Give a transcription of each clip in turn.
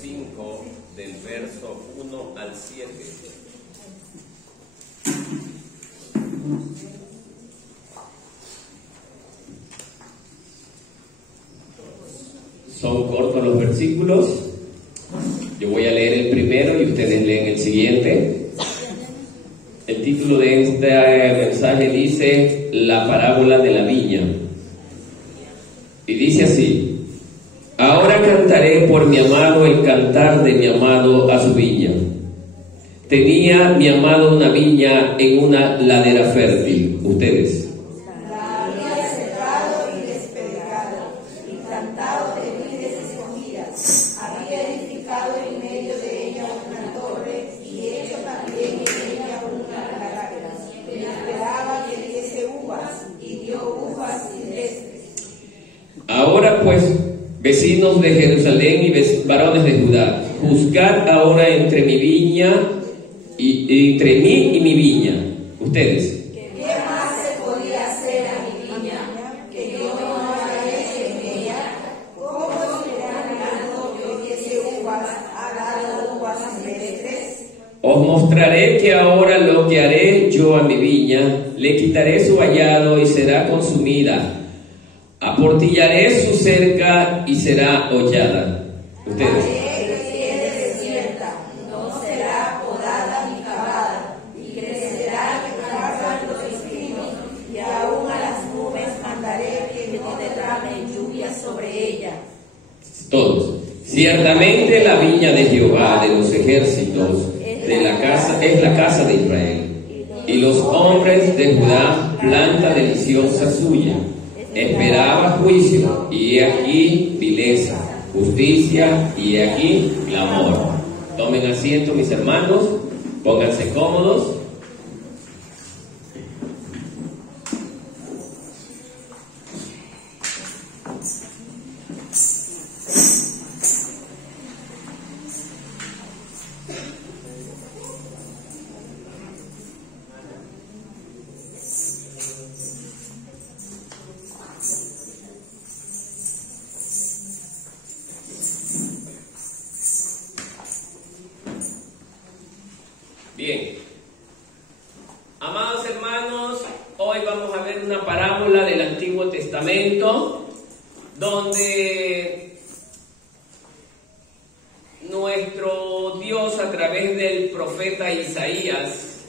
5, del verso 1 al 7. Son cortos los versículos. Yo voy a leer el primero y ustedes leen el siguiente. El título de este mensaje dice: La parábola de la viña. Y dice así: Ahora cantaré por mi amado el cantar de mi amado a su viña. Tenía mi amado una viña en una ladera fértil. Ustedes. La había cerrado y despedregado, y plantado de vides escogidas. Había edificado en medio de ella una torre, y hecho también en ella una carácter. Y esperaba que diese uvas, y dio uvas silvestres. Ahora pues, vecinos de Jerusalén y varones de Judá, juzgad ahora entre mi viña y entre mí y mi viña. Ustedes. ¿Qué más se podía hacer a mi viña que yo no haya hecho en ella? ¿Cómo esperando que diese uvas ha dado uvas silvestres? Os mostraré que ahora lo que haré yo a mi viña, le quitaré su vallado y será consumida. Aportillaré su cerca y será hollada. Ustedes. No será podada ni cavada, y crecerá que cargan los espinos, y aún a las nubes mandaré que no derramen lluvia sobre ella. Todos. Ciertamente la viña de Jehová de los ejércitos de la casa es la casa de Israel, y los hombres de Judá planta deliciosa suya. Esperaba juicio, y he aquí vileza, justicia, y he aquí clamor. Tomen asiento, mis hermanos, pónganse cómodos. Bien, amados hermanos, hoy vamos a ver una parábola del Antiguo Testamento donde nuestro Dios, a través del profeta Isaías,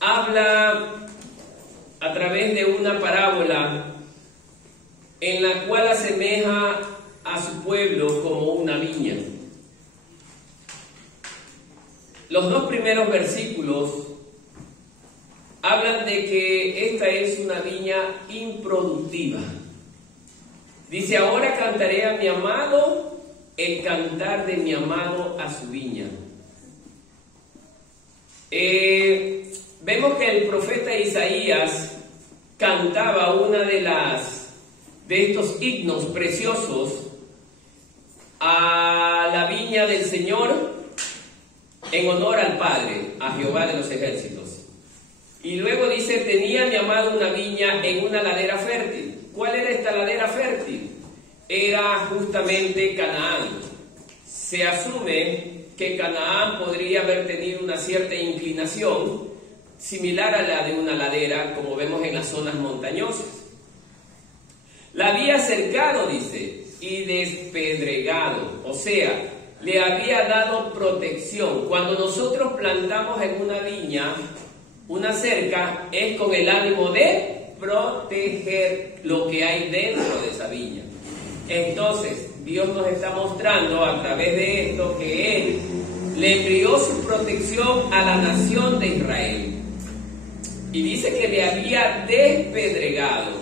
habla a través de una parábola en la cual asemeja a su pueblo como una viña. Los dos primeros versículos hablan de que esta es una viña improductiva. Dice: ahora cantaré a mi amado el cantar de mi amado a su viña. Vemos que el profeta Isaías cantaba una de estos himnos preciosos a la viña del Señor, en honor al Padre, a Jehová de los ejércitos. Y luego dice: tenía mi amado una viña en una ladera fértil. ¿Cuál era esta ladera fértil? Era justamente Canaán. Se asume que Canaán podría haber tenido una cierta inclinación similar a la de una ladera, como vemos en las zonas montañosas. La había cercado, dice, y despedregado, o sea, le había dado protección. Cuando nosotros plantamos en una viña una cerca, es con el ánimo de proteger lo que hay dentro de esa viña. Entonces, Dios nos está mostrando a través de esto que Él le envió su protección a la nación de Israel. Y dice que le había despedregado.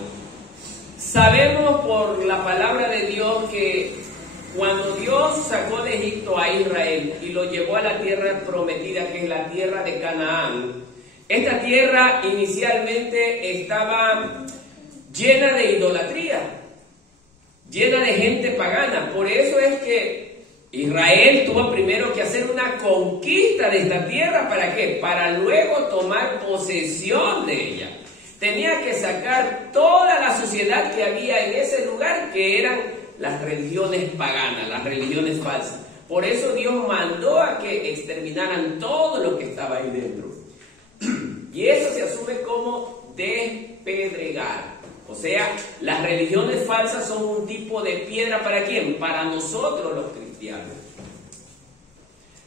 Sabemos por la palabra de Dios que cuando Dios sacó de Egipto a Israel y lo llevó a la tierra prometida, que es la tierra de Canaán, esta tierra inicialmente estaba llena de idolatría, llena de gente pagana. Por eso es que Israel tuvo primero que hacer una conquista de esta tierra. ¿Para qué? Para luego tomar posesión de ella. Tenía que sacar toda la suciedad que había en ese lugar, que eran las religiones paganas, las religiones falsas. Por eso Dios mandó a que exterminaran todo lo que estaba ahí dentro. Y eso se asume como despedregar. O sea, las religiones falsas son un tipo de piedra, ¿para quién? Para nosotros los cristianos.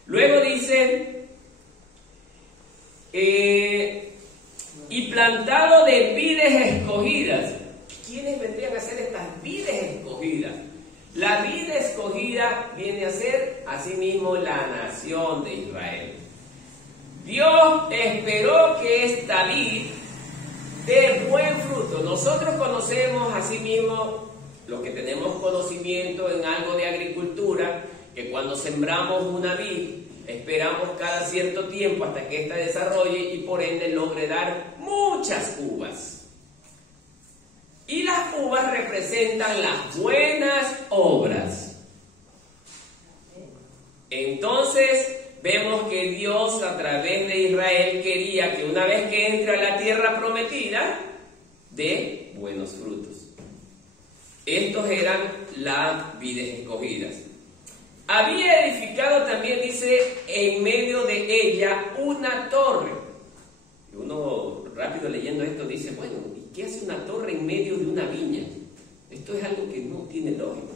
Luego dice, y plantado de vides escogidas. ¿Quiénes vendrían a ser estas vides escogidas? La vid escogida viene a ser asimismo la nación de Israel. Dios esperó que esta vid dé buen fruto. Nosotros conocemos asimismo, los que tenemos conocimiento en algo de agricultura, que cuando sembramos una vid, esperamos cada cierto tiempo hasta que ésta desarrolle y por ende logre dar muchas uvas. Y las uvas representan las buenas obras. Entonces vemos que Dios a través de Israel quería que una vez que entre a la tierra prometida, dé buenos frutos. Estos eran las vides escogidas. Había edificado también, dice, en medio de ella una torre. Y uno rápido leyendo esto dice, bueno, ¿y qué hace una torre en medio de una viña? Esto es algo que no tiene lógica.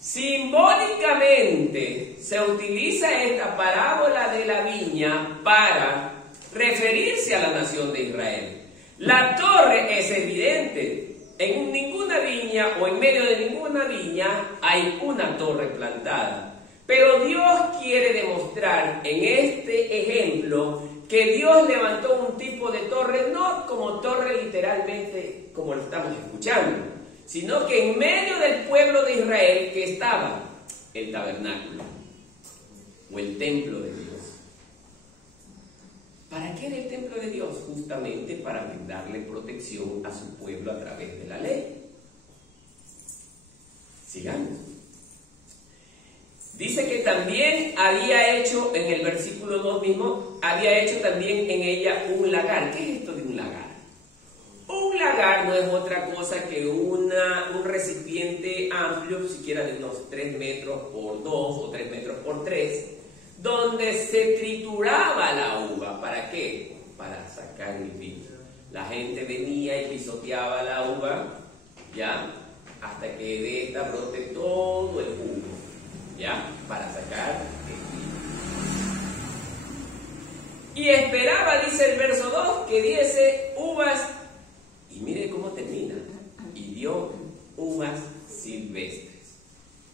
Simbólicamente se utiliza esta parábola de la viña para referirse a la nación de Israel. La torre es evidente. En ninguna viña o en medio de ninguna viña hay una torre plantada. Pero Dios quiere demostrar en este ejemplo que Dios levantó un tipo de torre, no como torre literalmente como lo estamos escuchando, sino que en medio del pueblo de Israel que estaba el tabernáculo o el templo de Dios. ¿Para qué era el templo de Dios? Justamente para brindarle protección a su pueblo a través de la ley. Sigamos. Dice que también había hecho, en el versículo 2 mismo, había hecho también en ella un lagar. ¿Qué es esto de un lagar? Un lagar no es otra cosa que un recipiente amplio, siquiera de unos 3 metros por 2 o 3 metros por 3, donde se trituraba la uva. ¿Para qué? Para sacar el vino. La gente venía y pisoteaba la uva, ¿ya? Hasta que de esta brote todo el jugo, ¿ya? Para sacar el vino. Y esperaba, dice el verso 2, que diese uvas, y mire cómo termina, y dio uvas silvestres.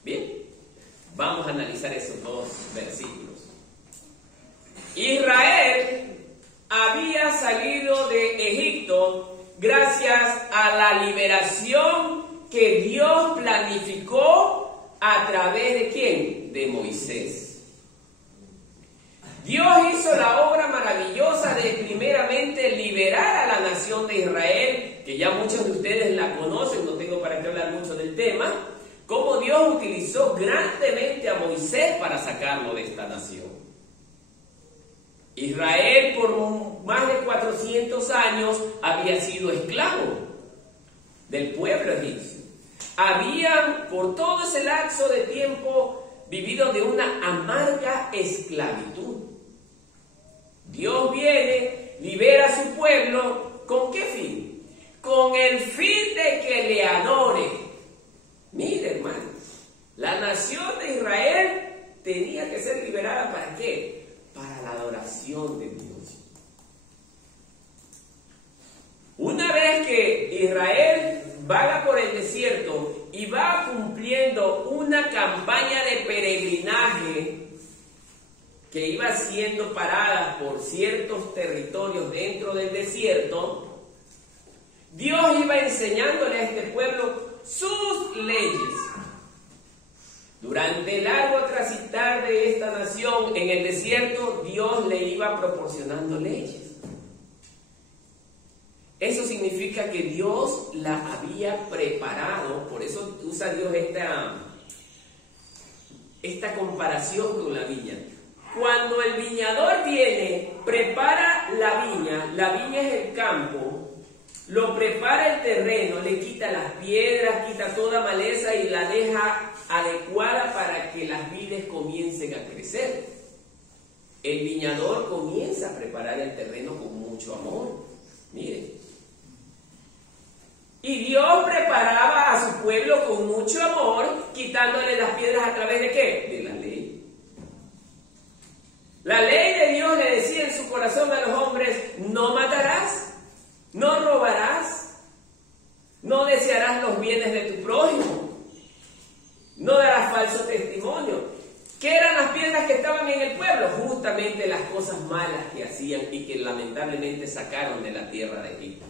Bien, vamos a analizar esos dos versículos. Israel había salido de Egipto gracias a la liberación que Dios planificó a través de ¿quién? De Moisés. Dios hizo la obra maravillosa de primeramente liberar a la nación de Israel, que ya muchos de ustedes la conocen, no tengo para qué hablar mucho del tema, cómo Dios utilizó grandemente a Moisés para sacarlo de esta nación. Israel por más de 400 años había sido esclavo del pueblo egipcio. Habían por todo ese lapso de tiempo vivido de una amarga esclavitud. Dios viene, libera a su pueblo, ¿con qué fin? Con el fin de que le adore. Mire, hermanos, la nación de Israel tenía que ser liberada ¿para qué? Para la adoración de Dios. Una vez que Israel vaga por el desierto y va cumpliendo una campaña de peregrinaje que iba siendo parada por ciertos territorios dentro del desierto, Dios iba enseñándole a este pueblo sus leyes. Durante el largo transitar de esta nación en el desierto, Dios le iba proporcionando leyes. Eso significa que Dios la había preparado, por eso usa Dios esta comparación con la viña. Cuando el viñador viene, prepara la viña es el campo, lo prepara el terreno, le quita las piedras, quita toda maleza y la deja adecuada para que las vides comiencen a crecer. El viñador comienza a preparar el terreno con mucho amor. Miren. Y Dios preparaba a su pueblo con mucho amor, quitándole las piedras a través de ¿qué? De la ley. La ley de Dios le decía en su corazón a los hombres: no matarás, no robarás, no desearás los bienes de tu prójimo, no darás falso testimonio. ¿Qué eran las piedras que estaban en el pueblo? Justamente las cosas malas que hacían y que lamentablemente sacaron de la tierra de Egipto.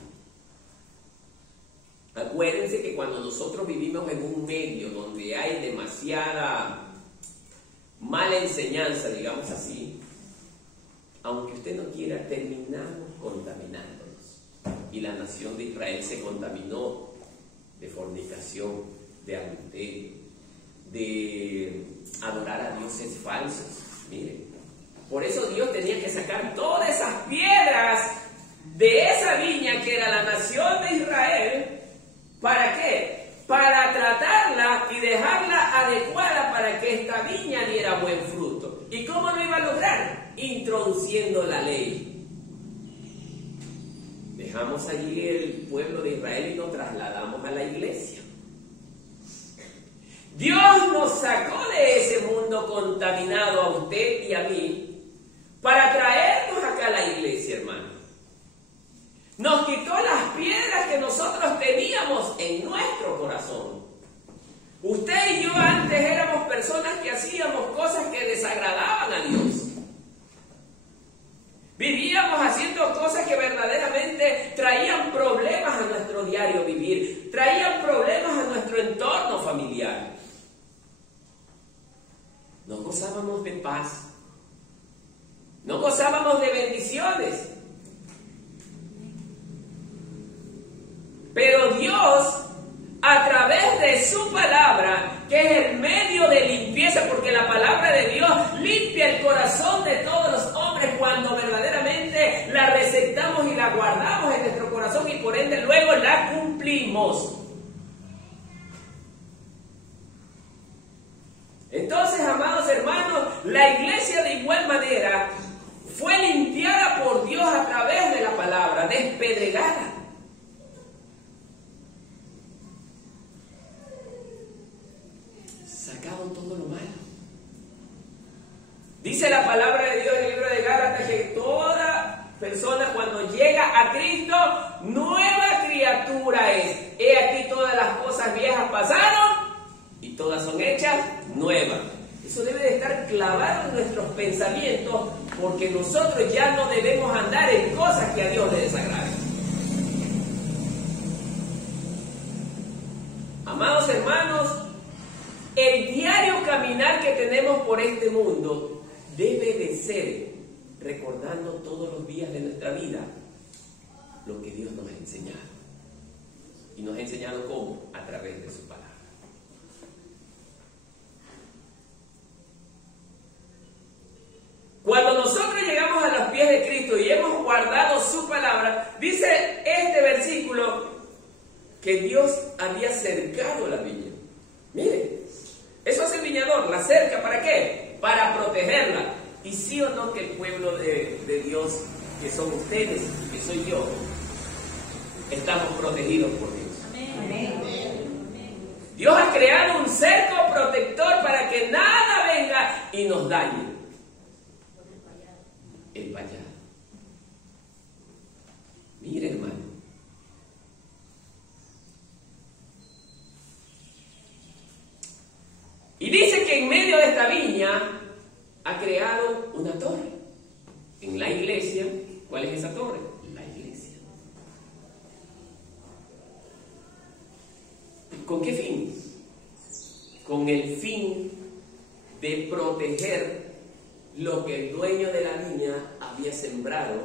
Acuérdense que cuando nosotros vivimos en un medio donde hay demasiada mala enseñanza, digamos así, aunque usted no quiera, terminamos contaminándonos. Y la nación de Israel se contaminó de fornicación, de adulterio, de adorar a dioses falsos. Miren, por eso Dios tenía que sacar todas esas piedras de esa viña que era la nación de Israel. ¿Para qué? Para tratarla y dejarla adecuada para que esta viña diera buen fruto. ¿Y cómo lo iba a lograr? Introduciendo la ley. Dejamos allí el pueblo de Israel y nos trasladamos a la iglesia. Dios nos sacó de ese mundo contaminado a usted y a mí para traernos acá a la iglesia, hermano. Nos quitó las piedras que nosotros teníamos en nuestro corazón. Usted y yo antes éramos personas que hacíamos cosas que desagradaban a Dios. Vivíamos haciendo cosas que verdaderamente traían problemas a nuestro diario vivir, traían problemas a nuestro entorno familiar. No gozábamos de paz, no gozábamos de bendiciones. Pero Dios, a través de su palabra, que es el medio de limpieza, porque la palabra de Dios limpia el corazón de todos los hombres cuando verdaderamente la receptamos y la guardamos en nuestro corazón y por ende luego la cumplimos. Entonces, amados hermanos, la iglesia de igual manera fue limpiada por Dios a través de la palabra, despedregada. Sacado todo lo malo. Dice la palabra de Dios en el libro de Gálatas que toda persona cuando llega a Cristo, nueva criatura es. He aquí todas las cosas viejas pasaron y todas son hechas nuevas. Eso debe de estar clavado en nuestros pensamientos porque nosotros ya no debemos andar en cosas que a Dios le desagraden. Amados hermanos, el diario caminar que tenemos por este mundo debe de ser recordando todos los días de nuestra vida lo que Dios nos ha enseñado. Y nos ha enseñado ¿cómo? A través de su palabra. Cuando nosotros llegamos a los pies de Cristo y hemos guardado su palabra, dice este versículo que Dios había cercado la viña. Miren, eso hace el viñador, la cerca, ¿para qué? Para protegerla. Y sí o no que el pueblo de Dios, que son ustedes y que soy yo, estamos protegidos por Dios. Amén. Dios ha creado un cerco protector para que nada venga y nos dañe. El vallado. Mire, hermano. Y dice que en medio de esta viña ha creado una torre. En la iglesia, ¿cuál es esa torre? La iglesia. ¿Con qué fin? Con el fin de proteger lo que el dueño de la viña había sembrado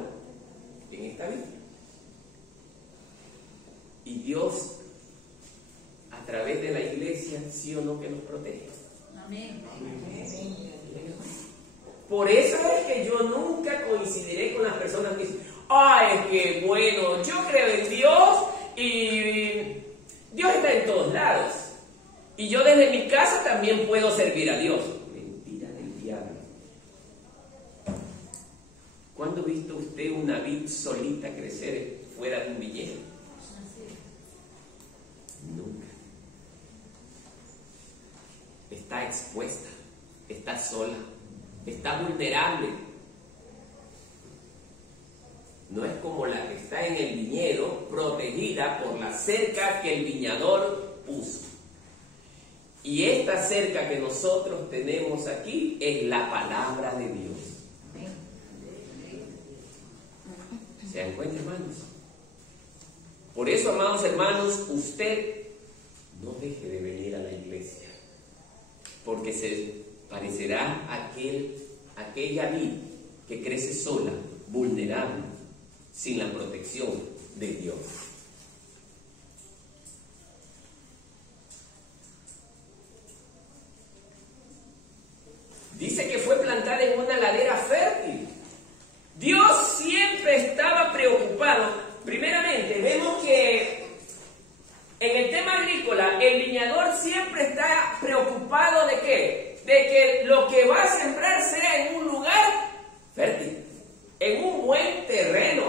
en esta viña. Y Dios, a través de la iglesia, sí o no que nos protege. Amén. Por eso es que yo nunca coincidiré con las personas que dicen, es que bueno, yo creo en Dios y Dios está en todos lados. Y yo desde mi casa también puedo servir a Dios. Mentira del diablo. ¿Cuándo ha visto usted una vid solita crecer fuera de un viñedo? Nunca. Está expuesta, está sola, está vulnerable. No es como la que está en el viñedo, protegida por la cerca que el viñador puso. Y esta cerca que nosotros tenemos aquí es la palabra de Dios. ¿Se dan cuenta, hermanos? Por eso, amados hermanos, usted no deje de venir a la iglesia, porque se parecerá a aquella vid que crece sola, vulnerable, sin la protección de Dios. Dice que fue plantada en una ladera fértil. Dios siempre estaba preocupado. Primeramente, vemos que en el tema agrícola, el viñador siempre está preocupado ¿de qué? De que lo que va a sembrar sea en un lugar fértil, en un buen terreno,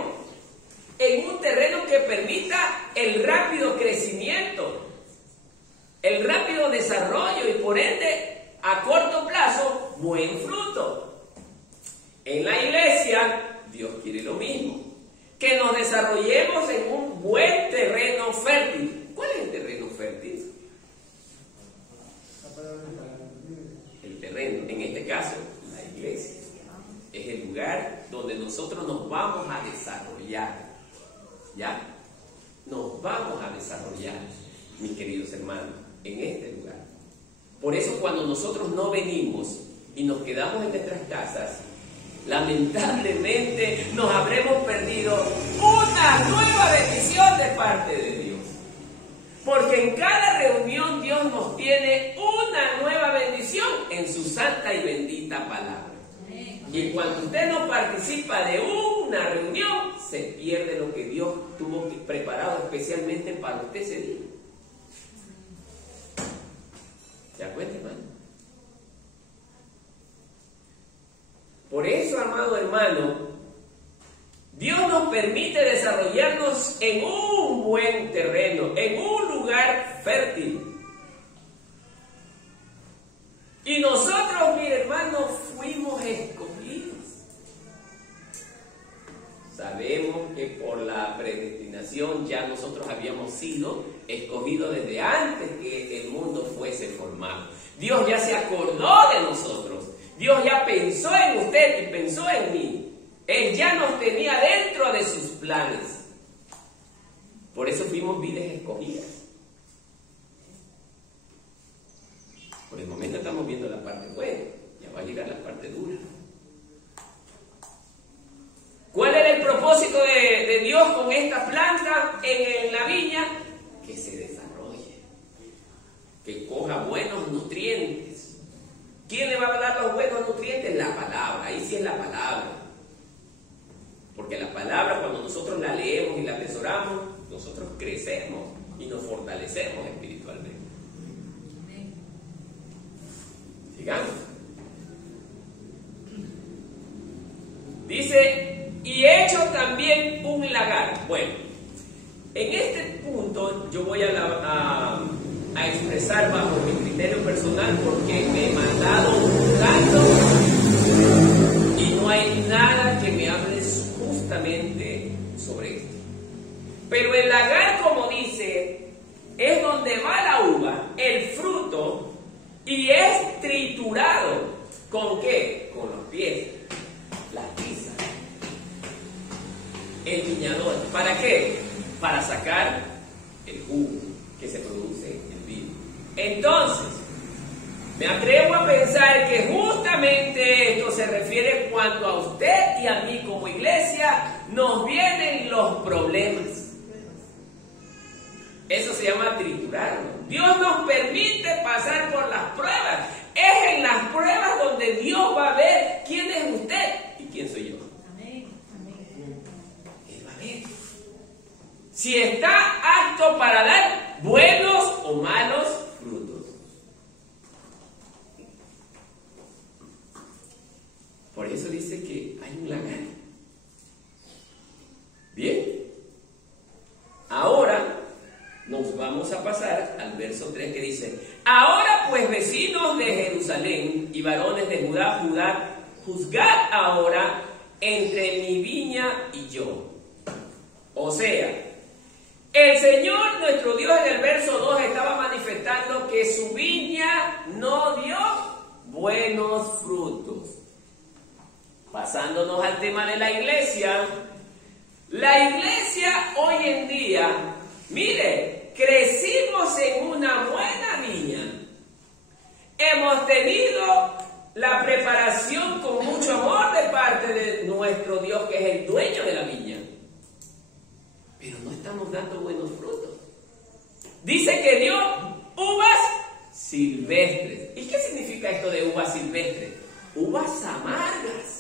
en un terreno que permita el rápido crecimiento, el rápido desarrollo y por ende, a corto plazo, buen fruto. En la iglesia, Dios quiere lo mismo, que nos desarrollemos en un buen terreno fértil. ¿Cuál es el terreno fértil? El terreno, en este caso, la iglesia. Es el lugar donde nosotros nos vamos a desarrollar. ¿Ya? Nos vamos a desarrollar, mis queridos hermanos, en este lugar. Por eso cuando nosotros no venimos y nos quedamos en nuestras casas, lamentablemente nos habremos perdido una nueva bendición de parte de Dios. Porque en cada reunión Dios nos tiene una nueva bendición en su santa y bendita palabra. Y cuando usted no participa de una reunión, se pierde lo que Dios tuvo preparado especialmente para usted ese día. ¿Se da cuenta, hermano? Por eso, amado hermano, Dios nos permite desarrollarnos en un buen terreno, en un lugar fértil. Y nosotros, mi hermano, fuimos escogidos. Sabemos que por la predestinación ya nosotros habíamos sido escogidos desde antes que el mundo fuese formado. Dios ya se acordó de nosotros. Dios ya pensó en usted y pensó en mí. Él ya nos tenía dentro de sus planes. Por eso fuimos vidas escogidas. Por el momento estamos viendo la parte buena. Ya va a llegar la parte dura. ¿Cuál era el propósito de Dios con esta planta en la viña? Que se desarrolle, que coja buenos nutrientes. ¿Quién le va a dar los buenos nutrientes? La palabra, ahí sí es la palabra. Porque la palabra, cuando nosotros la leemos y la atesoramos, nosotros crecemos y nos fortalecemos espiritualmente. Sigamos. Dice, y hecho también un lagar. Bueno, en este punto yo voy a expresar bajo mi criterio personal porque me he mandado buscando y no hay nada que me hable justamente sobre esto. Pero el lagar, como dice, es donde va la uva, el fruto, y es triturado. ¿Con qué? Con los pies, las pisas, el viñador. ¿Para qué? Para sacar el jugo que se produce en el vino. Entonces, me atrevo a pensar que justamente esto se refiere cuando a usted y a mí como iglesia nos vienen los problemas. Eso se llama triturarlo. Dios nos permite pasar por las pruebas. Es en las pruebas donde Dios va a ver quién es usted y quién soy yo. Amén. Él va a ver si está apto para dar buenos o malos frutos. eso dice que hay un lagar. Bien. Ahora nos vamos a pasar al verso 3 que dice: ahora pues, vecinos de Jerusalén y varones de Judá, juzgad ahora entre mi viña y yo. O sea, el Señor nuestro Dios en el verso 2 estaba manifestando que su viña no dio buenos frutos. Pasándonos al tema de la iglesia hoy en día, mire, crecimos en una buena viña. Hemos tenido la preparación con mucho amor de parte de nuestro Dios, que es el dueño de la viña. Pero no estamos dando buenos frutos. Dice que dio uvas silvestres. ¿Y qué significa esto de uvas silvestres? Uvas amargas.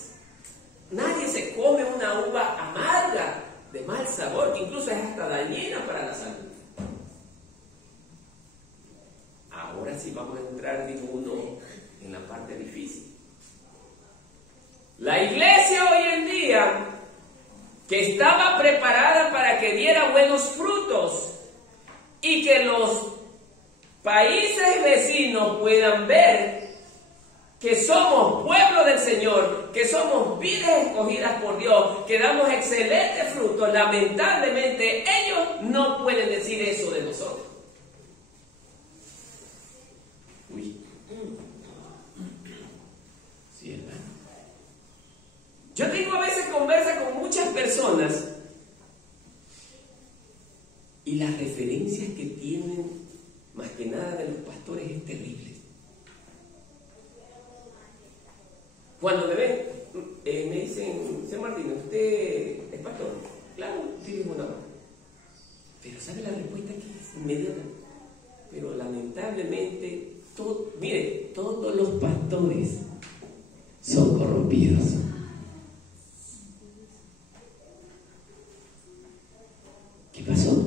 Nadie se come una uva amarga, de mal sabor, que incluso es hasta dañina para la salud. Ahora sí vamos a entrar de uno en la parte difícil. La iglesia hoy en día, que estaba preparada para que diera buenos frutos y que los países vecinos puedan ver que somos pueblo del Señor, que somos vidas escogidas por Dios, que damos excelentes frutos, lamentablemente ellos no pueden decir eso de nosotros. Uy. Sí, hermano. Yo tengo a veces conversa con muchas personas y las referencias que tienen, más que nada de los pastores, es terrible. Cuando me ven, me dicen: señor Martínez, ¿usted es pastor? Claro, sí, una mano. Pero ¿sabe la respuesta que es inmediata? Pero lamentablemente, mire, todos los pastores son corrompidos. ¿Qué pasó?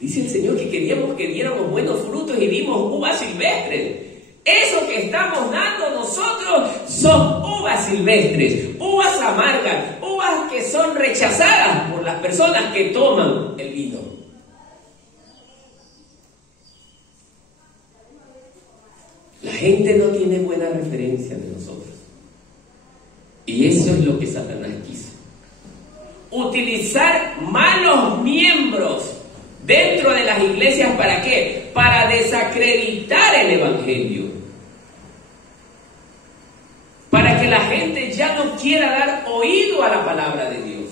Dice el Señor que queríamos que diéramos buenos frutos y dimos uvas silvestres. Eso que estamos dando nosotros son uvas silvestres, uvas amargas, uvas que son rechazadas por las personas que toman el vino. La gente no tiene buena referencia de nosotros. Y eso es lo que Satanás quiso. Utilizar malos miembros dentro de las iglesias, ¿para qué? Para desacreditar el evangelio. Para que la gente ya no quiera dar oído a la palabra de Dios.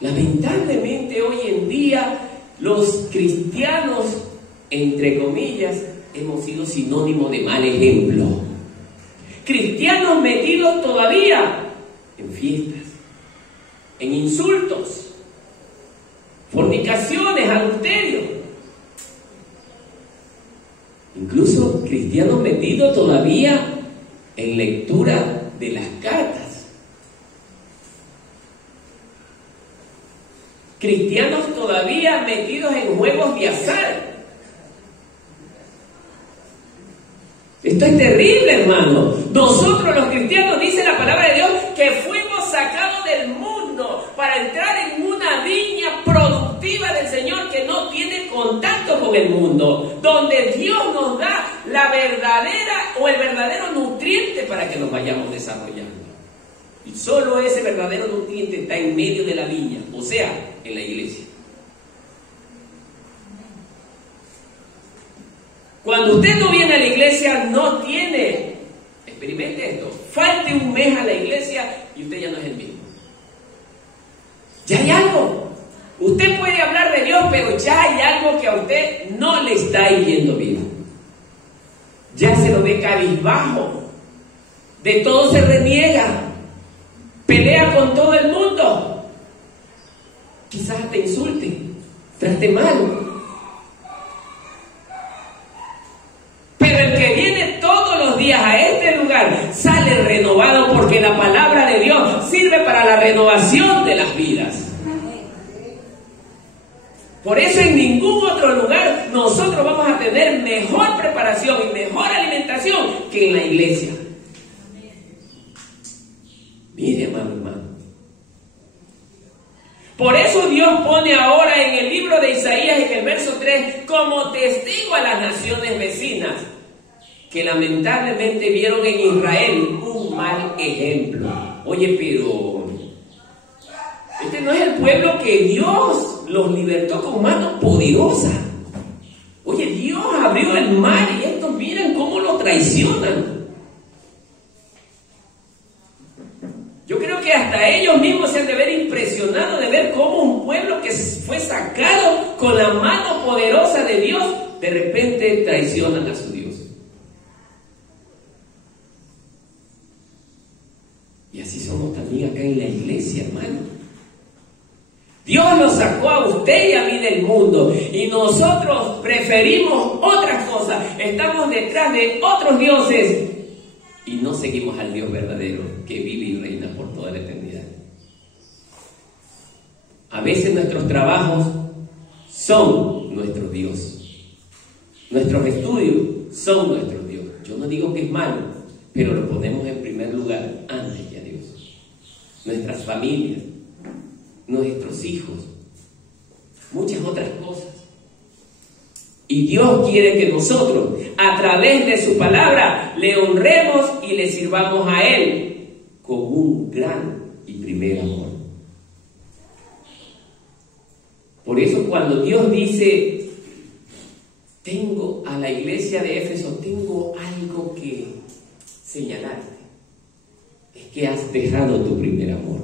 Lamentablemente hoy en día los cristianos, entre comillas, hemos sido sinónimo de mal ejemplo. Cristianos metidos todavía en fiestas, en insultos, fornicaciones, adulterio. Incluso cristianos metidos todavía en lectura de las cartas. Cristianos todavía metidos en juegos de azar. Esto es terrible, hermano. Nosotros los cristianos, dice la palabra de Dios, que fuimos sacados del mundo para entrar en una viña productiva del Señor que no tiene contacto con el mundo, donde Dios nos da la verdadera o el verdadero nutriente para que nos vayamos desarrollando. Y solo ese verdadero nutriente está en medio de la viña, o sea, en la iglesia. Cuando usted no viene a la iglesia, no tiene, experimente esto, falte un mes a la iglesia y usted ya no es el mismo. Ya hay algo. Usted puede hablar de Dios, pero ya hay algo que a usted no le está yendo bien. Ya se lo ve cabizbajo, de todo se reniega, pelea con todo el mundo, quizás te insulte, trate mal. Pero el que viene todos los días a este lugar sale renovado, porque la palabra de Dios sirve para la renovación de las vidas. Por eso en ningún otro lugar nosotros vamos a tener mejor preparación y mejor alimentación que en la iglesia. Mire, hermano. Por eso Dios pone ahora en el libro de Isaías, en el verso 3, como testigo a las naciones vecinas, que lamentablemente vieron en Israel un mal ejemplo. Oye, pero este no es el pueblo que Dios los libertó con mano poderosa. Oye, Dios abrió el mar y estos miren cómo lo traicionan. Yo creo que hasta ellos mismos se han de ver impresionados de ver cómo un pueblo que fue sacado con la mano poderosa de Dios, de repente traicionan a su Dios. Y así somos también acá en la iglesia, hermano. Dios los sacó a usted y a mí del mundo y nosotros preferimos otras cosas, estamos detrás de otros dioses y no seguimos al Dios verdadero que vive y reina por toda la eternidad. A veces nuestros trabajos son nuestro Dios, nuestros estudios son nuestro Dios. Yo no digo que es malo, pero lo ponemos en primer lugar antes que a Dios. Nuestras familias, nuestros hijos, muchas otras cosas. Y Dios quiere que nosotros, a través de su palabra, le honremos y le sirvamos a Él con un gran y primer amor. Por eso cuando Dios dice, tengo a la iglesia de Éfeso, tengo algo que señalarte, es que has dejado tu primer amor.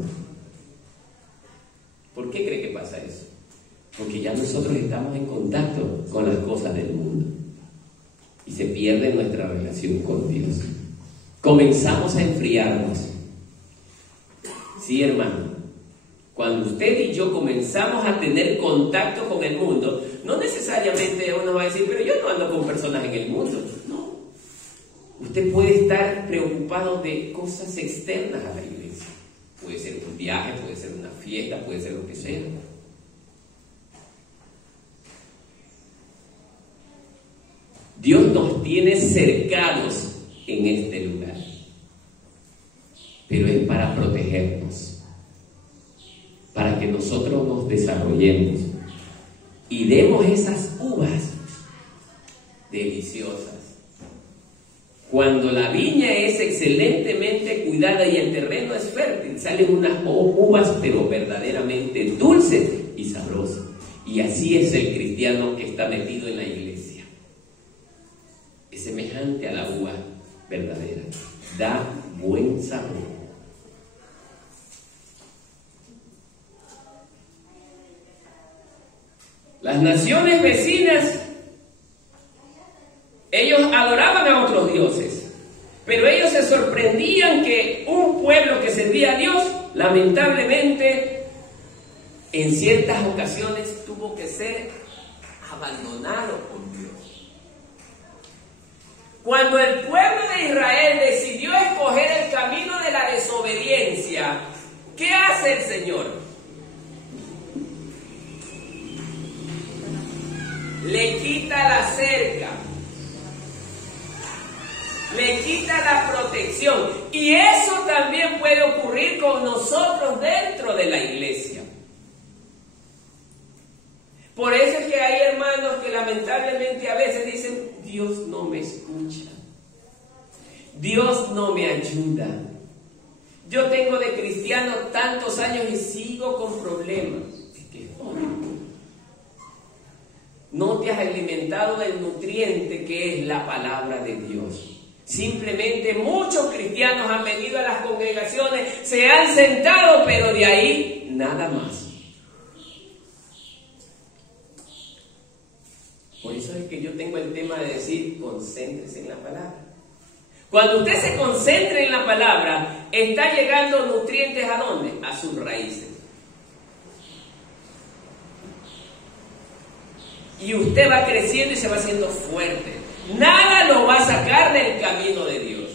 ¿Por qué cree que pasa eso? Porque ya nosotros estamos en contacto con las cosas del mundo y se pierde nuestra relación con Dios. Comenzamos a enfriarnos. Sí, hermano, cuando usted y yo comenzamos a tener contacto con el mundo, no necesariamente uno va a decir, pero yo no ando con personas en el mundo. No. Usted puede estar preocupado de cosas externas a la iglesia. Puede ser un viaje, puede ser una fiesta, puede ser lo que sea. Dios nos tiene cercados en este lugar, pero es para protegernos, para que nosotros nos desarrollemos y demos esas uvas deliciosas. Cuando la viña es excelentemente cuidada y el terreno es fértil, salen unas uvas pero verdaderamente dulces y sabrosas. Y así es el cristiano que está metido en la iglesia. Es semejante a la uva verdadera. Da buen sabor. Las naciones vecinas, ellos adoraban a otros dioses, pero ellos se sorprendían que un pueblo que servía a Dios, lamentablemente, en ciertas ocasiones tuvo que ser abandonado por Dios. Cuando el pueblo de Israel decidió escoger el camino de la desobediencia, ¿qué hace el Señor? Le quita la cerca, le quita la protección. Y eso también puede ocurrir con nosotros dentro de la iglesia. Por eso es que hay hermanos que lamentablemente a veces dicen, Dios no me escucha, Dios no me ayuda. Yo tengo de cristiano tantos años y sigo con problemas. No te has alimentado del nutriente que es la palabra de Dios. Simplemente muchos cristianos han venido a las congregaciones, se han sentado, pero de ahí nada más. Por eso es que yo tengo el tema de decir, concéntrese en la palabra. Cuando usted se concentre en la palabra, está llegando nutrientes ¿a dónde? A sus raíces. Y usted va creciendo y se va haciendo fuerte. Nada lo va a sacar del camino de Dios.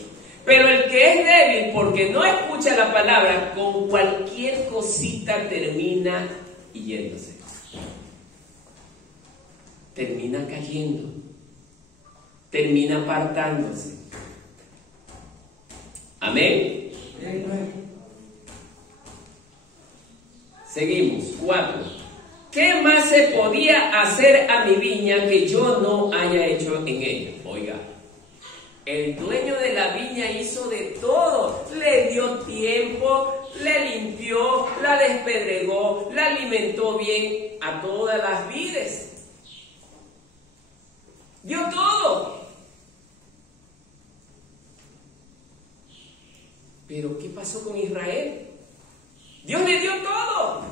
Pero el que es débil porque no escucha la palabra, con cualquier cosita termina yéndose. termina cayendo, termina apartándose. Amén. Seguimos. 4. ¿Qué más se podía hacer a mi viña que yo no haya hecho en ella? Oiga, el dueño de la viña hizo de todo. Le dio tiempo, le limpió, la despedregó, la alimentó bien a todas las vides. Dio todo. Pero ¿qué pasó con Israel? Dios le dio todo.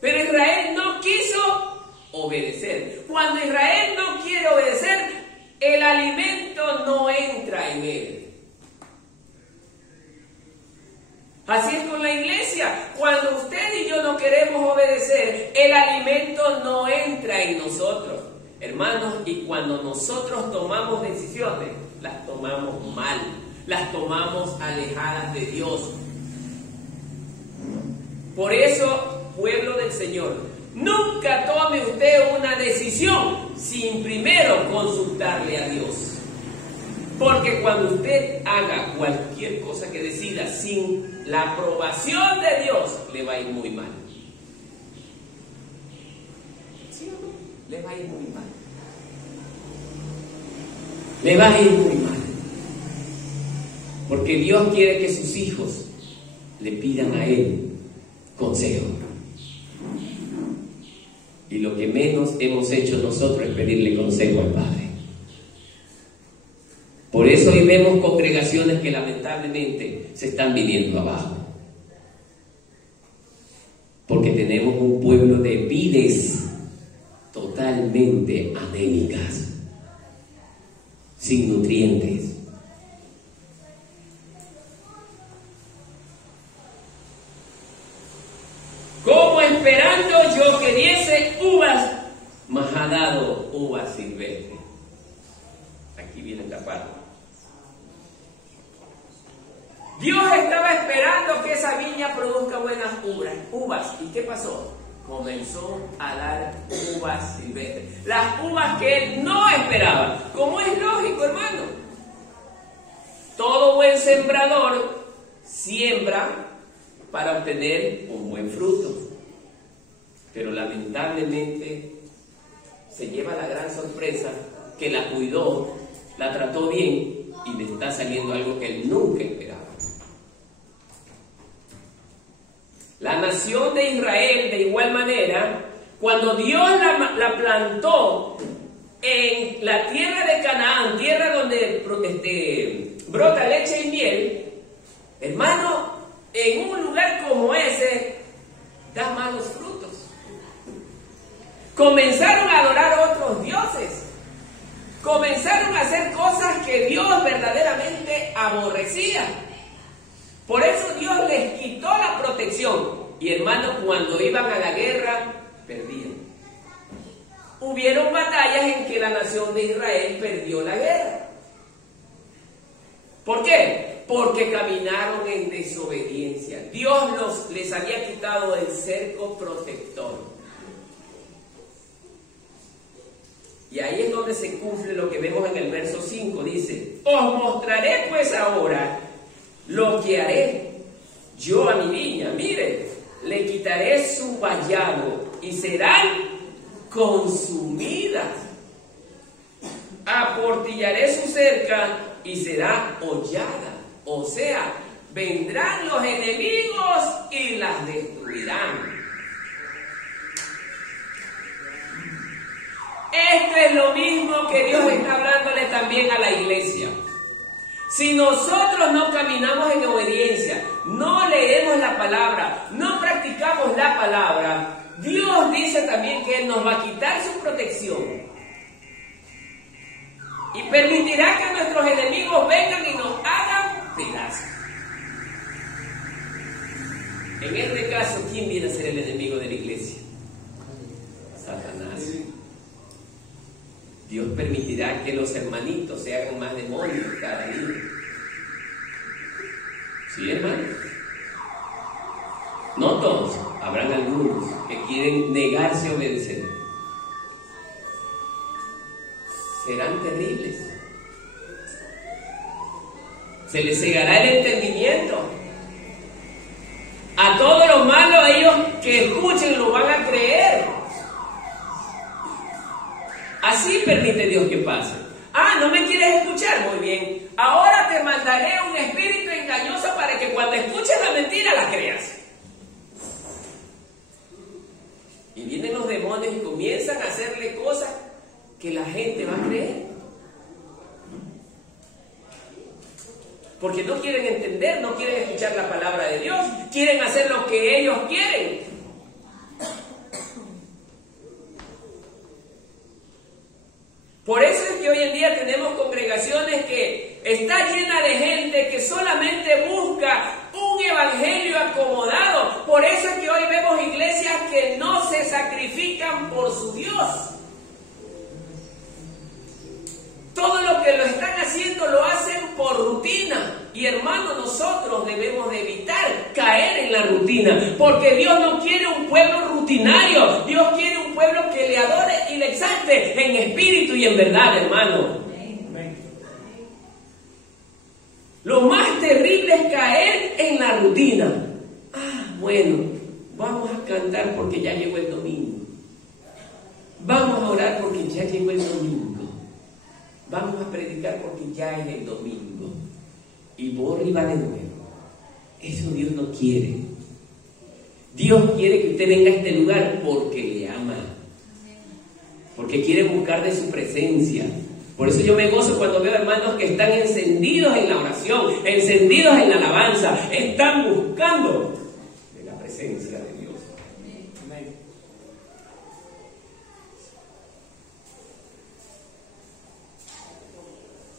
Pero Israel no quiso obedecer. Cuando Israel no quiere obedecer, el alimento no entra en él. Así es con la iglesia. Cuando usted y yo no queremos obedecer, el alimento no entra en nosotros. Hermanos, y cuando nosotros tomamos decisiones, las tomamos mal, las tomamos alejadas de Dios. Por eso, pueblo del Señor, nunca tome usted una decisión sin primero consultarle a Dios. Porque cuando usted haga cualquier cosa que decida sin la aprobación de Dios, le va a ir muy mal. ¿Sí o no? Le va a ir muy mal. Le va a ir muy mal. Porque Dios quiere que sus hijos le pidan a Él consejo. Y lo que menos hemos hecho nosotros es pedirle consejo al Padre. Por eso hoy vemos congregaciones que lamentablemente se están viniendo abajo. Porque tenemos un pueblo de vides totalmente anémicas, sin nutrientes. Como esperando yo que diese uvas, mas ha dado uvas silvestres. Aquí viene esta parte. Dios estaba esperando que esa viña produzca buenas uvas. ¿Y qué pasó? Comenzó a dar uvas silvestres. Las uvas que él no esperaba. Como es lógico, hermano. Todo buen sembrador siembra para obtener un buen fruto. Pero lamentablemente se lleva la gran sorpresa que la cuidó, la trató bien y le está saliendo algo que él nunca esperaba. La nación de Israel, de igual manera, cuando Dios la plantó en la tierra de Canaán, tierra donde brota leche y miel, hermano, en un lugar como ese, da malos frutos. Comenzaron a adorar otros dioses. Comenzaron a hacer cosas que Dios verdaderamente aborrecía. Por eso Dios les quitó la protección. Y hermanos, cuando iban a la guerra, perdían. Hubieron batallas en que la nación de Israel perdió la guerra. ¿Por qué? Porque caminaron en desobediencia. Dios les había quitado el cerco protector. Y ahí es donde se cumple lo que vemos en el verso 5. Dice: os mostraré pues ahora lo que haré yo a mi viña. Mire, le quitaré su vallado y serán consumidas. Aportillaré su cerca y será hollada. O sea, vendrán los enemigos y las destruirán. Esto es lo mismo que Dios está hablándole también a la iglesia. Si nosotros no caminamos en obediencia, no leemos la palabra, no practicamos la palabra, Dios dice también que Él nos va a quitar su protección y permitirá que nuestros enemigos vengan y nos hagan pedazos. En este caso, ¿quién viene a ser el enemigo de la iglesia? Satanás. Dios permitirá que los hermanitos se hagan más demonios cada día. ¿Sí, hermanos? No todos, habrán algunos que quieren negarse a obedecer. Serán terribles. Se les cegará el entendimiento. A todos los malos, ellos que escuchen lo van a creer. Así permite Dios que pase. Ah, ¿no me quieres escuchar? Muy bien. Ahora te mandaré un espíritu engañoso para que cuando escuches la mentira la creas. Y vienen los demonios y comienzan a hacerle cosas que la gente va a creer. Porque no quieren entender, no quieren escuchar la palabra de Dios, quieren hacer lo que ellos quieren. Por eso es que hoy en día tenemos congregaciones que está llena de gente que solamente busca un evangelio acomodado. Por eso es que hoy vemos iglesias que no se sacrifican por su Dios. Todo lo que lo están haciendo lo hacen por rutina. Y hermanos, nosotros debemos de evitar caer en la rutina. Porque Dios no quiere un pueblo rutinario. Dios quiere un pueblo que le adore y le exalte en espíritu y en verdad, hermano. Amén. Lo más terrible es caer en la rutina. Ah, bueno, vamos a cantar porque ya llegó el domingo. Vamos a orar porque ya llegó el domingo. Vamos a predicar porque ya es el domingo. Y borra y va de nuevo. Eso Dios no quiere. Dios quiere que usted venga a este lugar porque le ama. Porque quiere buscar de su presencia. Por eso yo me gozo cuando veo hermanos que están encendidos en la oración, encendidos en la alabanza. Están buscando de la presencia de Dios. Amén.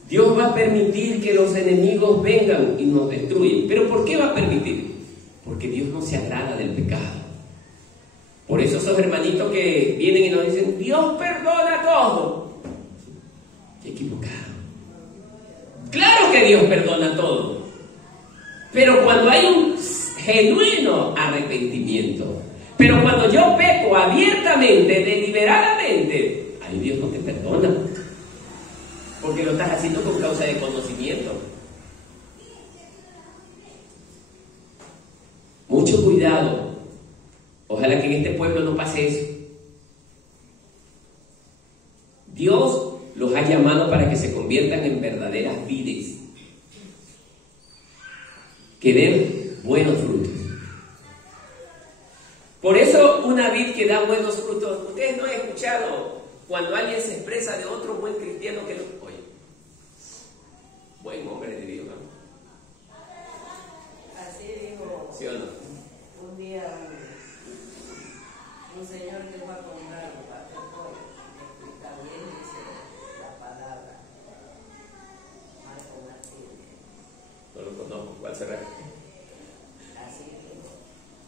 Dios va a permitir que los enemigos vengan y nos destruyan. ¿Pero por qué va a permitir? Porque Dios no se agrada del pecado. Por eso esos hermanitos que vienen y nos dicen, Dios perdona todo. Qué equivocado. Claro que Dios perdona todo. Pero cuando hay un genuino arrepentimiento, pero cuando yo peco abiertamente, deliberadamente, ahí Dios no te perdona. Porque lo estás haciendo con causa de conocimiento. Mucho cuidado. Ojalá que en este pueblo no pase eso. Dios los ha llamado para que se conviertan en verdaderas vides, que den buenos frutos. Por eso una vid que da buenos frutos, ustedes no han escuchado cuando alguien se expresa de otro buen cristiano que no, oye, buen hombre de Dios, ¿no? Así dijo, ¿sí o no? Un día un señor que fue a comprar un papel pollo, explica bien, dice la palabra Marco Martínez. No lo conozco, ¿cuál será? Así dijo,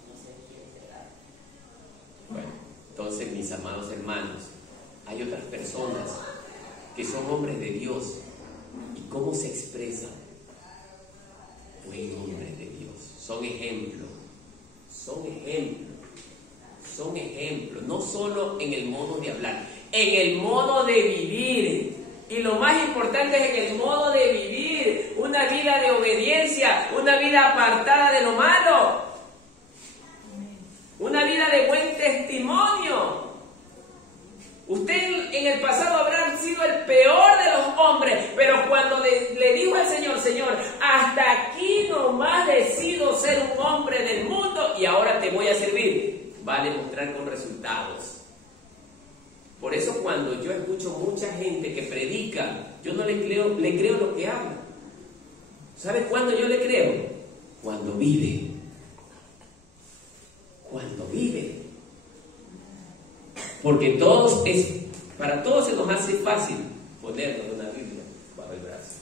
no sé quién será. Bueno, entonces mis amados hermanos, hay otras personas que son hombres de Dios. ¿Y cómo se expresan? Buen hombre de Dios. Son ejemplos. Son ejemplos. Son ejemplos. No solo en el modo de hablar, en el modo de vivir. Y lo más importante es en el modo de vivir. Una vida de obediencia. Una vida apartada de lo malo. Una vida de buen testimonio. Usted en el pasado habrá sido el peor de los hombres, pero cuando le dijo al Señor, Señor, hasta aquí nomás decido ser un hombre del mundo y ahora te voy a servir, va a demostrar con resultados. Por eso cuando yo escucho mucha gente que predica, yo no le creo lo que habla. ¿Sabe cuándo yo le creo? Cuando vive. Cuando vive. Porque para todos se nos hace fácil ponernos una Biblia bajo el brazo.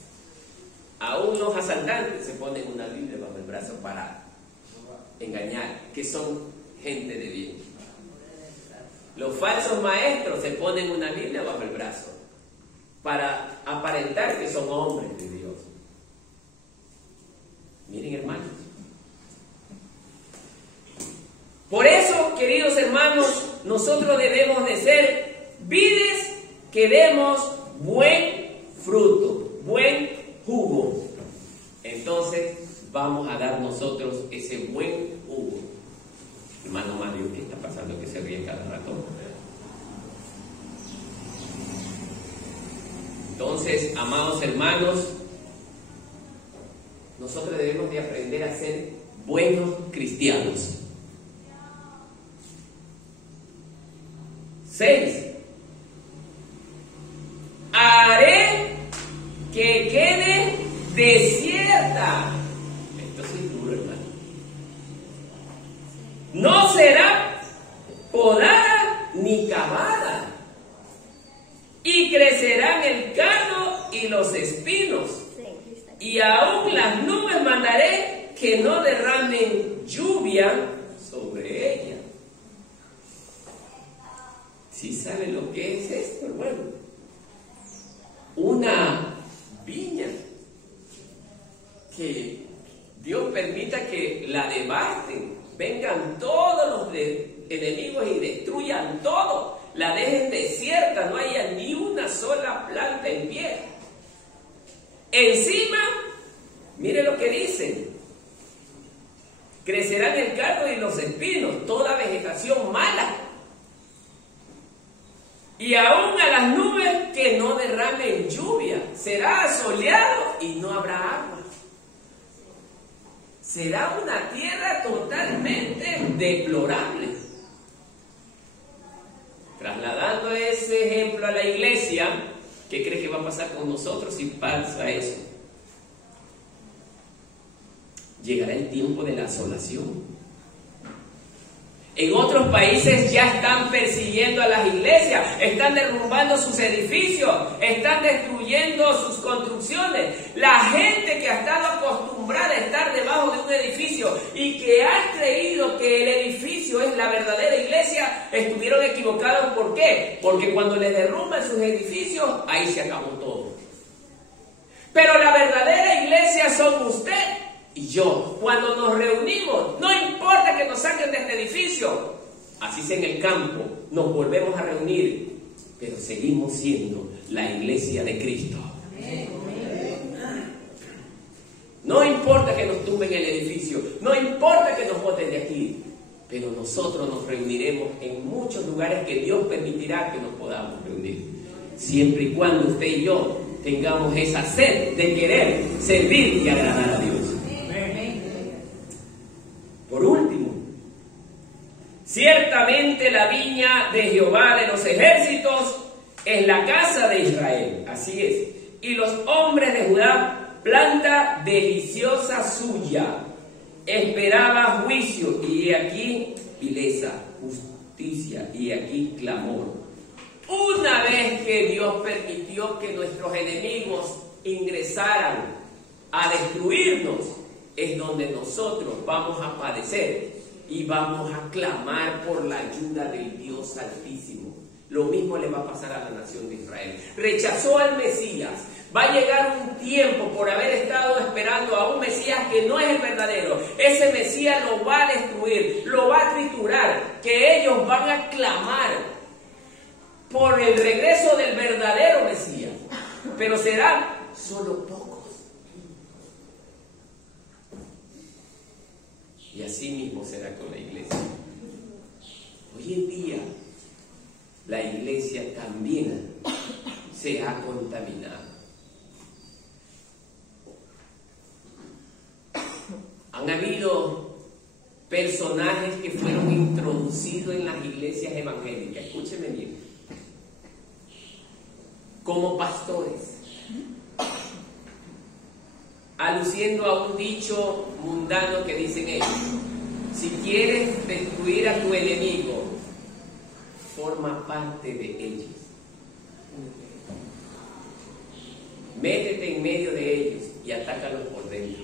Aún los asaltantes se ponen una Biblia bajo el brazo para engañar, que son gente de bien. Los falsos maestros se ponen una Biblia bajo el brazo para aparentar que son hombres de Dios. Miren, hermanos. Por eso, queridos hermanos, nosotros debemos de ser vides que demos buen fruto, buen jugo. Entonces vamos a dar nosotros ese buen jugo. Hermano Mario, ¿qué está pasando que se ríe cada rato? Entonces, amados hermanos, nosotros debemos de aprender a ser buenos cristianos. 6. Haré que quede desierta. Esto sí es duro, hermano. No será podada ni cavada, y crecerán el cardo y los espinos, y aún las nubes mandaré que no derramen lluvia sobre ella. ¿Sí saben lo que es esto, hermano? Una viña que Dios permita que la devasten, vengan todos los enemigos y destruyan todo, la dejen desierta, no haya ni una sola planta en pie. Encima, mire lo que dice: crecerán el cardo y los espinos, toda vegetación mala, y aún a las nubes que no derramen lluvia. Será soleado y no habrá agua. Será una tierra totalmente deplorable. Trasladando ese ejemplo a la iglesia, ¿qué cree que va a pasar con nosotros si pasa eso? Llegará el tiempo de la asolación. En otros países ya están persiguiendo a las iglesias, están derrumbando sus edificios, están destruyendo sus construcciones. La gente que ha estado acostumbrada a estar debajo de un edificio y que ha creído que el edificio es la verdadera iglesia, estuvieron equivocados. ¿Por qué? Porque cuando le derrumban sus edificios, ahí se acabó todo. Pero la verdadera iglesia son usted y yo. Cuando nos reunimos, no importa que nos saquen de este edificio, así sea en el campo, nos volvemos a reunir, pero seguimos siendo la iglesia de Cristo. No importa que nos tumben el edificio, no importa que nos boten de aquí, pero nosotros nos reuniremos en muchos lugares que Dios permitirá que nos podamos reunir, siempre y cuando usted y yo tengamos esa sed de querer servir y agradar a Dios. Por último, ciertamente la viña de Jehová de los ejércitos es la casa de Israel, así es, y los hombres de Judá, planta deliciosa suya. Esperaba juicio, y aquí vileza, justicia, y aquí clamor. Una vez que Dios permitió que nuestros enemigos ingresaran a destruirnos, es donde nosotros vamos a padecer y vamos a clamar por la ayuda del Dios Altísimo. Lo mismo le va a pasar a la nación de Israel. Rechazó al Mesías. Va a llegar un tiempo por haber estado esperando a un Mesías que no es el verdadero. Ese Mesías lo va a destruir, lo va a triturar, que ellos van a clamar por el regreso del verdadero Mesías. Pero serán solo pocos. Y así mismo será con la iglesia. Hoy en día, la iglesia también se ha contaminado. Han habido personajes que fueron introducidos en las iglesias evangélicas, escúcheme bien, como pastores, aluciendo a un dicho mundano que dicen ellos: si quieres destruir a tu enemigo, forma parte de ellos. Métete en medio de ellos y atácalos por dentro.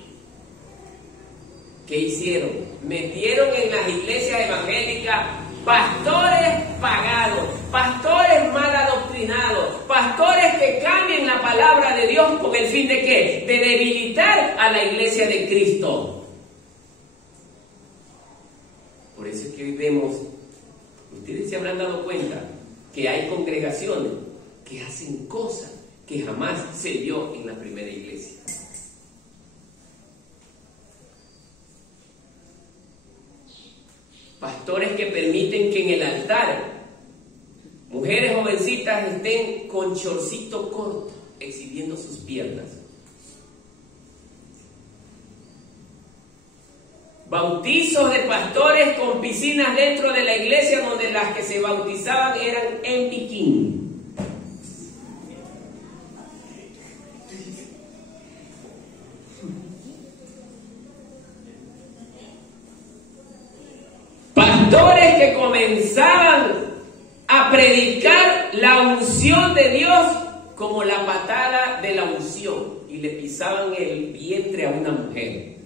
¿Qué hicieron? Metieron en las iglesias evangélicas pastores pagados, pastores mal adoctrinados, pastores que cambien la palabra de Dios con el fin de ¿qué? De debilitar a la iglesia de Cristo. Por eso es que hoy vemos, ustedes se habrán dado cuenta que hay congregaciones que hacen cosas que jamás se vio en la primera iglesia. Pastores que permiten que en el altar mujeres jovencitas estén con chorcito corto, exhibiendo sus piernas. Bautizos de pastores con piscinas dentro de la iglesia, donde las que se bautizaban eran en bikini. Pastores que comenzaban a predicar la unción de Dios como la patada de la unción y le pisaban el vientre a una mujer.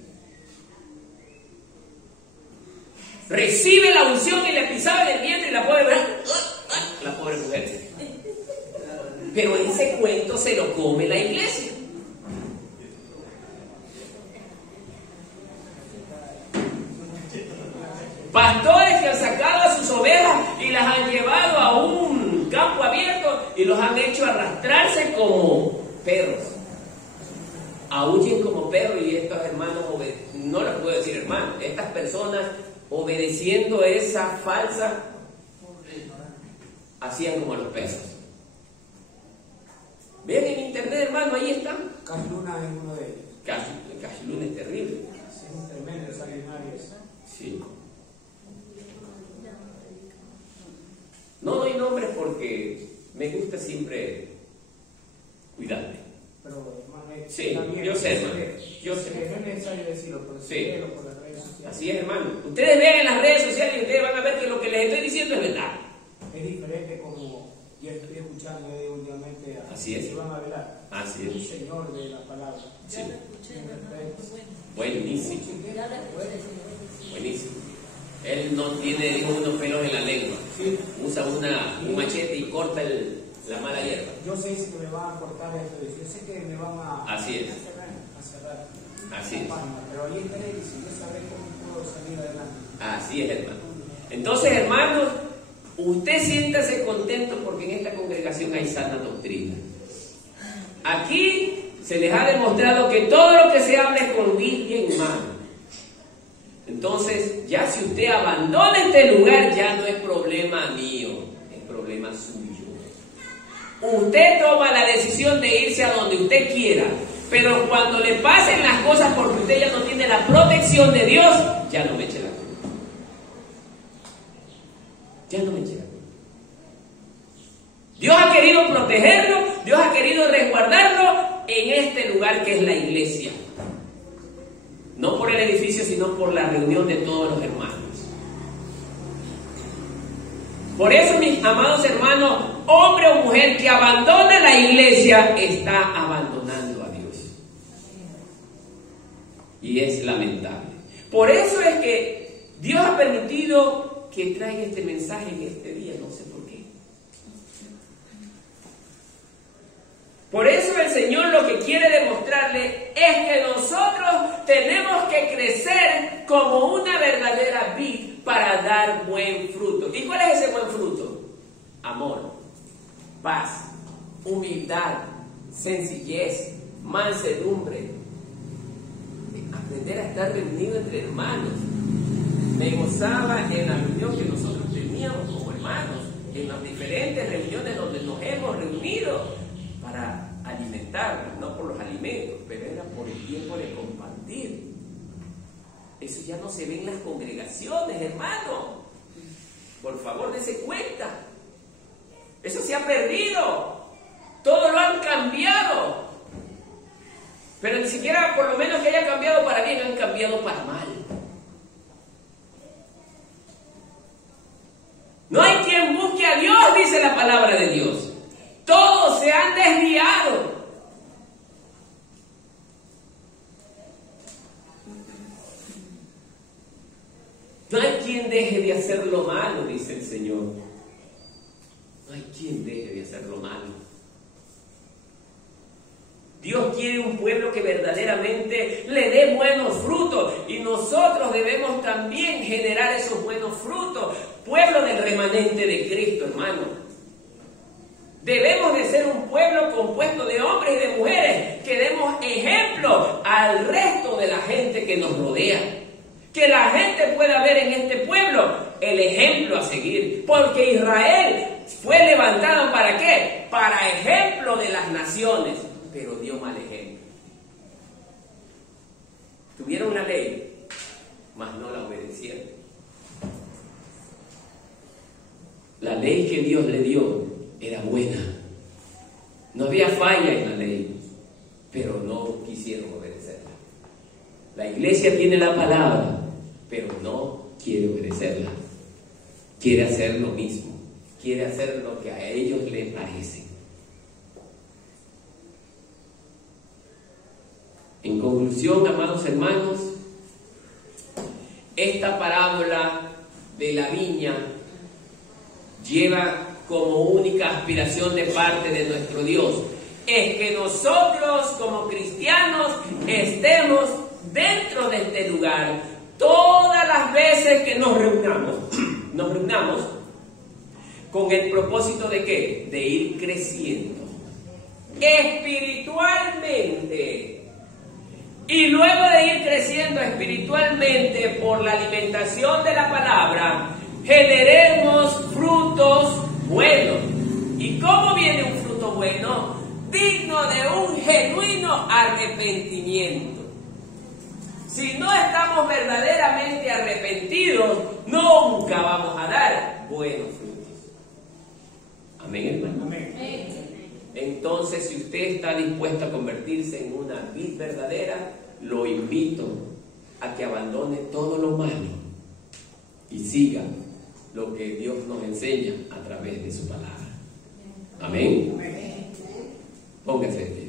Recibe la unción y le pisaban el vientre y la pobre mujer. Pero ese cuento se lo come la iglesia. Pastores que han sacado a sus ovejas y las han llevado a un campo abierto y los han hecho arrastrarse como perros. Aúllen como perros, y estos hermanos, no les puedo decir hermanos, estas personas obedeciendo esa falsa, hacían como los perros. Ven en internet, hermano, ahí están. Cashluna es uno de ellos. Cashluna es terrible. Es un tremendo sanguinario. Sí. No doy nombres porque me gusta siempre cuidarme. Pero, hermano, sí, también, yo sé, hermano. Yo sé. No es necesario decirlo, pero sí. Por las redes sociales. Así es, hermano. Ustedes vean en las redes sociales y ustedes van a ver que lo que les estoy diciendo es verdad. Es diferente como yo estoy escuchando últimamente a Así es. que van a hablar. Así es. Un señor de la palabra. Sí. Buenísimo. Buenísimo. Él no tiene unos pelos en la lengua. Sí. Usa un machete y corta la mala hierba. Yo sé que me van a cortar esto. Yo sé que me van a Así es. a cerrar. Así es. Pero ahí estaré y si yo sabré cómo puedo salir adelante. Así es, hermano. Entonces, hermanos, usted siéntase contento porque en esta congregación hay sana doctrina. Aquí se les ha demostrado que todo lo que se habla es con Biblia en mano. Entonces, ya si usted abandona este lugar, ya no es problema mío, es problema suyo. Usted toma la decisión de irse a donde usted quiera, pero cuando le pasen las cosas porque usted ya no tiene la protección de Dios, ya no me eche la culpa. Ya no me eche la culpa. Dios ha querido protegerlo, Dios ha querido resguardarlo en este lugar que es la iglesia. No por el edificio, sino por la reunión de todos los hermanos. Por eso, mis amados hermanos, hombre o mujer que abandona la iglesia está abandonando a Dios. Y es lamentable. Por eso es que Dios ha permitido que traiga este mensaje en este día, no sé por qué. Por eso el Señor lo que quiere demostrarle es que nosotros tenemos que crecer como una verdadera vid para dar buen fruto. ¿Y cuál es ese buen fruto? Amor, paz, humildad, sencillez, mansedumbre. Aprender a estar reunido entre hermanos. Me gozaba en la reunión que nosotros teníamos como hermanos, en las diferentes reuniones donde nos hemos reunido para alimentarnos, no por los alimentos, pero era por el tiempo de compartir. Eso ya no se ve en las congregaciones, hermano. Por favor, dése cuenta. Eso se ha perdido. Todo lo han cambiado. Pero ni siquiera, por lo menos que haya cambiado para bien, han cambiado para mal. No hay quien busque a Dios, dice la palabra de Dios. Todos se han desviado. No hay quien deje de hacer lo malo, dice el Señor. No hay quien deje de hacer lo malo. Dios quiere un pueblo que verdaderamente le dé buenos frutos y nosotros debemos también generar esos buenos frutos. pueblo del remanente de Cristo, hermano. Debemos de ser un pueblo compuesto de hombres y de mujeres que demos ejemplo al resto de la gente que nos rodea. Que la gente pueda ver en este pueblo el ejemplo a seguir. Porque Israel fue levantado ¿para qué? Para ejemplo de las naciones. Pero dio mal ejemplo. Tuvieron una ley, mas no la obedecieron. La ley que Dios le dio era buena. No había falla en la ley, pero no quisieron obedecerla. La iglesia tiene la palabra, pero no quiere obedecerla. Quiere hacer lo mismo. Quiere hacer lo que a ellos les parece. En conclusión, amados hermanos, esta parábola de la viña lleva como única aspiración de parte de nuestro Dios es que nosotros como cristianos estemos dentro de este lugar todas las veces que nos reunamos con el propósito de ¿qué? De ir creciendo espiritualmente. Y luego de ir creciendo espiritualmente por la alimentación de la palabra, generemos frutos buenos. ¿Y cómo viene un fruto bueno? Digno de un genuino arrepentimiento. Si no estamos verdaderamente arrepentidos, nunca vamos a dar buenos frutos. Amén, hermano. Amén. Entonces, si usted está dispuesto a convertirse en una vid verdadera, lo invito a que abandone todo lo malo y siga lo que Dios nos enseña a través de su palabra. Amén. Póngase.